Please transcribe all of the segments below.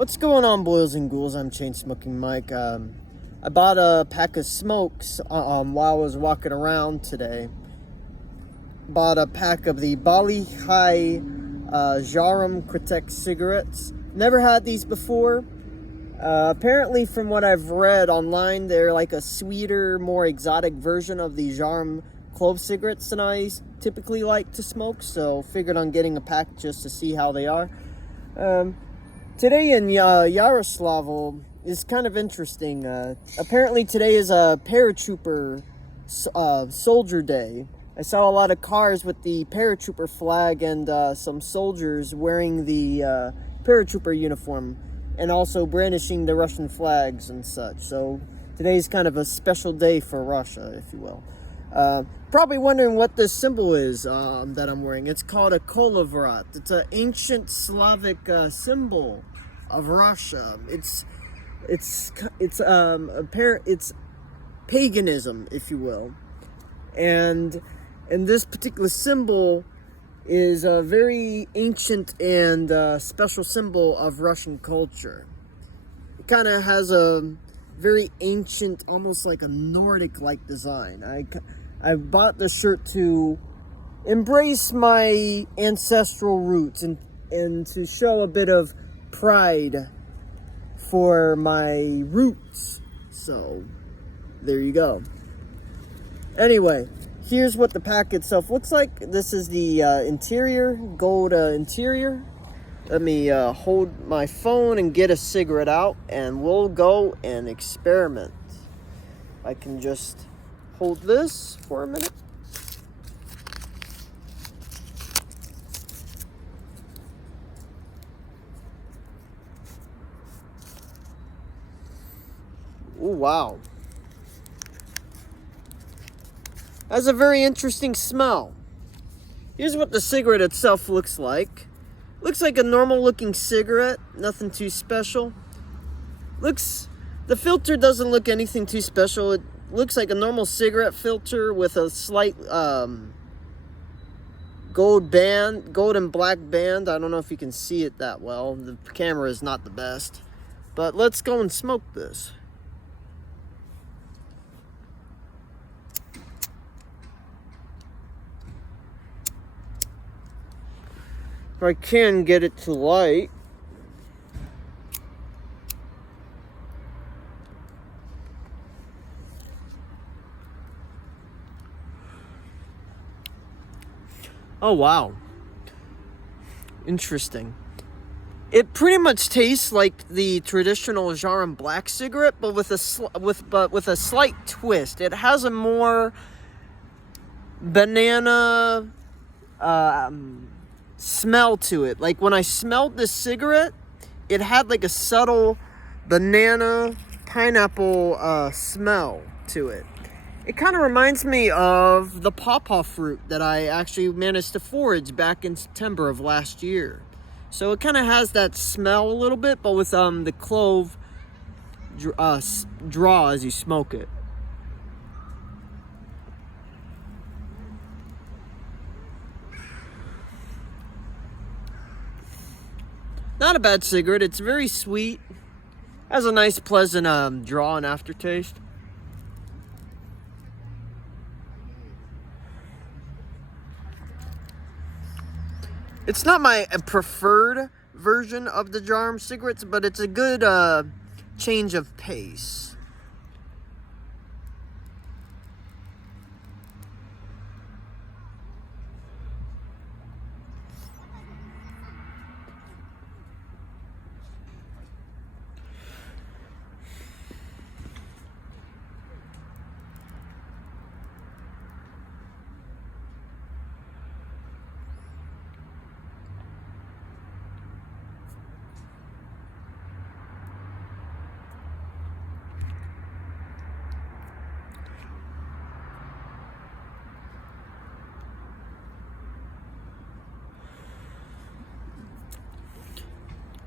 What's going on, boys and ghouls? I'm Chain Smoking Mike. I bought a pack of smokes while I was walking around today. Bought a pack of the Bali Hai Djarum Kretek cigarettes. Never had these before. Apparently, from what I've read online, they're like a sweeter, more exotic version of the Djarum clove cigarettes than I typically like to smoke. So figured on getting a pack just to see how they are. Today in Yaroslavl is kind of interesting. Apparently today is a paratrooper soldier day. I saw a lot of cars with the paratrooper flag and some soldiers wearing the paratrooper uniform and also brandishing the Russian flags and such. So today's kind of a special day for Russia, if you will. Probably wondering what this symbol is that I'm wearing. It's called a kolovrat. It's an ancient Slavic symbol of Russia. It's paganism, if you will, and this particular symbol is a very ancient and special symbol of Russian culture. It kind of has a very ancient, almost like a Nordic-like design. I bought the shirt to embrace my ancestral roots and to show a bit of pride for my roots. So, there you go. Anyway, here's what the pack itself looks like. This is the interior, gold interior. Let me hold my phone and get a cigarette out, and we'll go and experiment. I can just hold this for a minute. Oh, wow. That's a very interesting smell. Here's what the cigarette itself looks like. Looks like a normal looking cigarette, nothing too special. The filter doesn't look anything too special. It looks like a normal cigarette filter with a slight gold and black band. I don't know if you can see it that well. The camera is not the best. But let's go and smoke this. If I can get it to light. Oh, wow. Interesting. It pretty much tastes like the traditional Djarum black cigarette, but with a slight twist. It has a more banana smell to it. Like when I smelled this cigarette, it had like a subtle banana pineapple smell to it. It kind of reminds me of the pawpaw fruit that I actually managed to forage back in September of last year. So it kind of has that smell a little bit, but with the clove draw as you smoke it. Not a bad cigarette. It's very sweet. Has a nice, pleasant draw and aftertaste. It's not my preferred version of the Djarum cigarettes, but it's a good change of pace.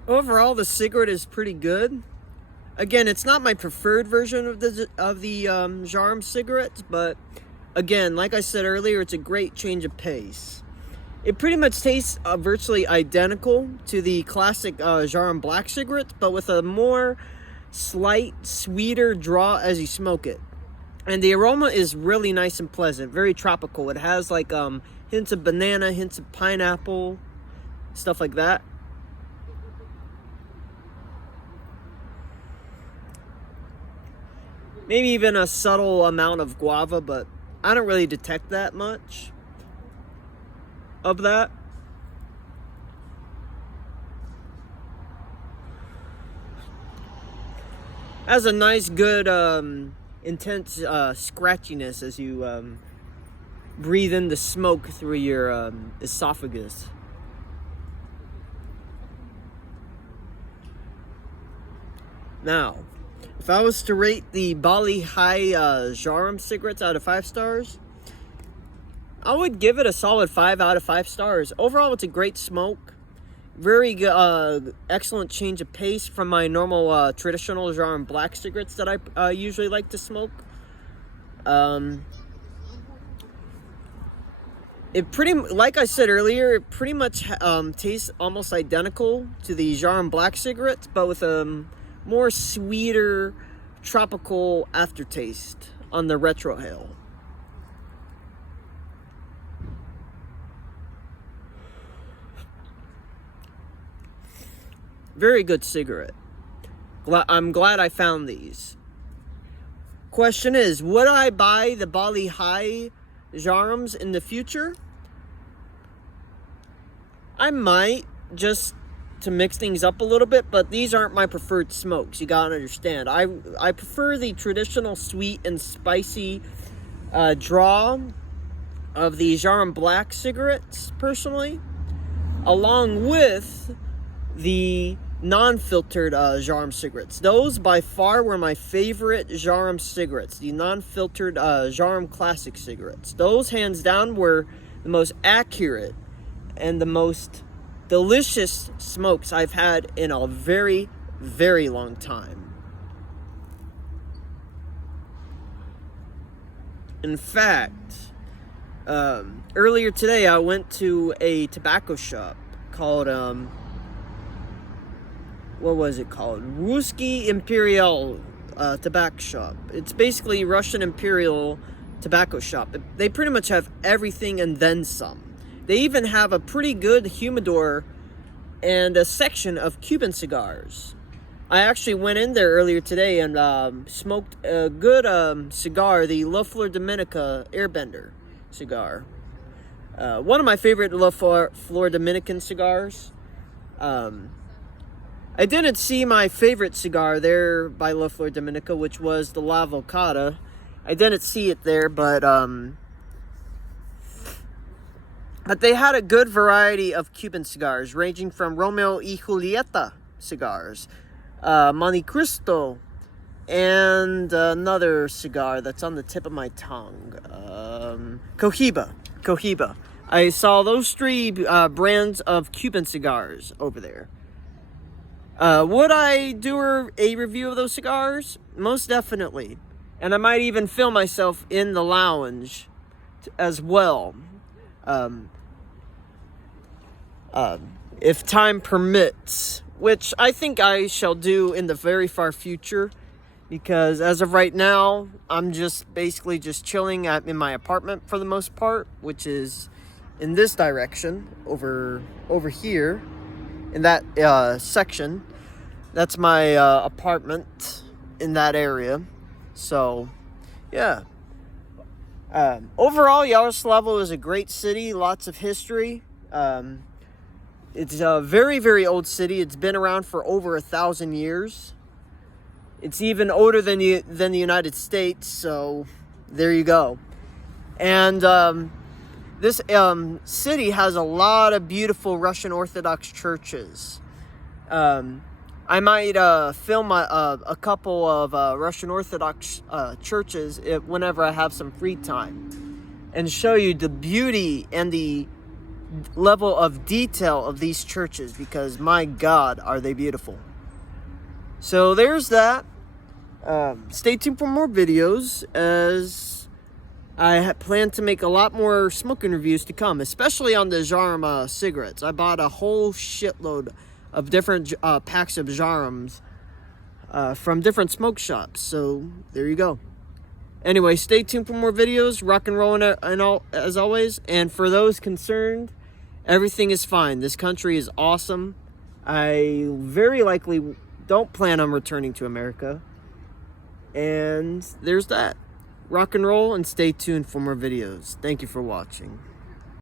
Overall, the cigarette is pretty good. Again, it's not my preferred version of the Djarum cigarettes, but again, like I said earlier, it's a great change of pace. It pretty much tastes virtually identical to the classic Djarum black cigarettes, but with a more slight, sweeter draw as you smoke it. And the aroma is really nice and pleasant, very tropical. It has like hints of banana, hints of pineapple, stuff like that. Maybe even a subtle amount of guava, but I don't really detect that much of that. Has a nice, good, intense scratchiness as you breathe in the smoke through your esophagus. Now, if I was to rate the Bali Hai Djarum cigarettes out of 5 stars, I would give it a solid 5 out of 5 stars. Overall, it's a great smoke. Very good, excellent change of pace from my normal traditional Djarum black cigarettes that I usually like to smoke. It like I said earlier, it pretty much tastes almost identical to the Djarum black cigarettes, but with a more sweeter, tropical aftertaste on the retrohale. Very good cigarette. I'm glad I found these. Question is, would I buy the Bali Hai Djarums in the future? I might, just to mix things up a little bit, but these aren't my preferred smokes. You gotta understand. I prefer the traditional sweet and spicy draw of the Djarum black cigarettes, personally, along with the non-filtered Djarum cigarettes. Those by far were my favorite Djarum cigarettes, the non-filtered Djarum classic cigarettes. Those hands down were the most accurate and the most delicious smokes I've had in a very, very long time. In fact, earlier today I went to a tobacco shop called what was it called? Ruski Imperial tobacco shop. It's basically Russian Imperial tobacco shop. They pretty much have everything and then some. They even have a pretty good humidor and a section of Cuban cigars. I actually went in there earlier today and smoked a good cigar, the La Flor Dominica Airbender cigar. One of my favorite La Flor Dominican cigars. I didn't see my favorite cigar there by La Flor Dominica, which was the La Volcata. I didn't see it there, but they had a good variety of Cuban cigars, ranging from Romeo y Julieta cigars, Monte Cristo, and another cigar that's on the tip of my tongue, Cohiba. I saw those 3 brands of Cuban cigars over there. Would I do a review of those cigars? Most definitely. And I might even film myself in the lounge as well. If time permits, which I think I shall do in the very far future, because as of right now, I'm just basically just chilling in my apartment for the most part, which is in this direction, over here, in that section. That's my apartment in that area. So, yeah. Overall, Yaroslavo is a great city, lots of history. It's a very, very old city. It's been around for over 1,000 years. It's even older than the United States, so there you go. And this city has a lot of beautiful Russian Orthodox churches. I might film a couple of Russian Orthodox churches whenever I have some free time, and show you the beauty and the level of detail of these churches, because my God, are they beautiful. So there's that. Stay tuned for more videos as I plan to make a lot more smoking reviews to come, especially on the Djarum cigarettes. I bought a whole shitload of different packs of Djarums from different smoke shops. So there you go. Anyway, stay tuned for more videos. Rock and roll and all, as always. And for those concerned, everything is fine. This country is awesome. I very likely don't plan on returning to America. And there's that. Rock and roll, and stay tuned for more videos. Thank you for watching.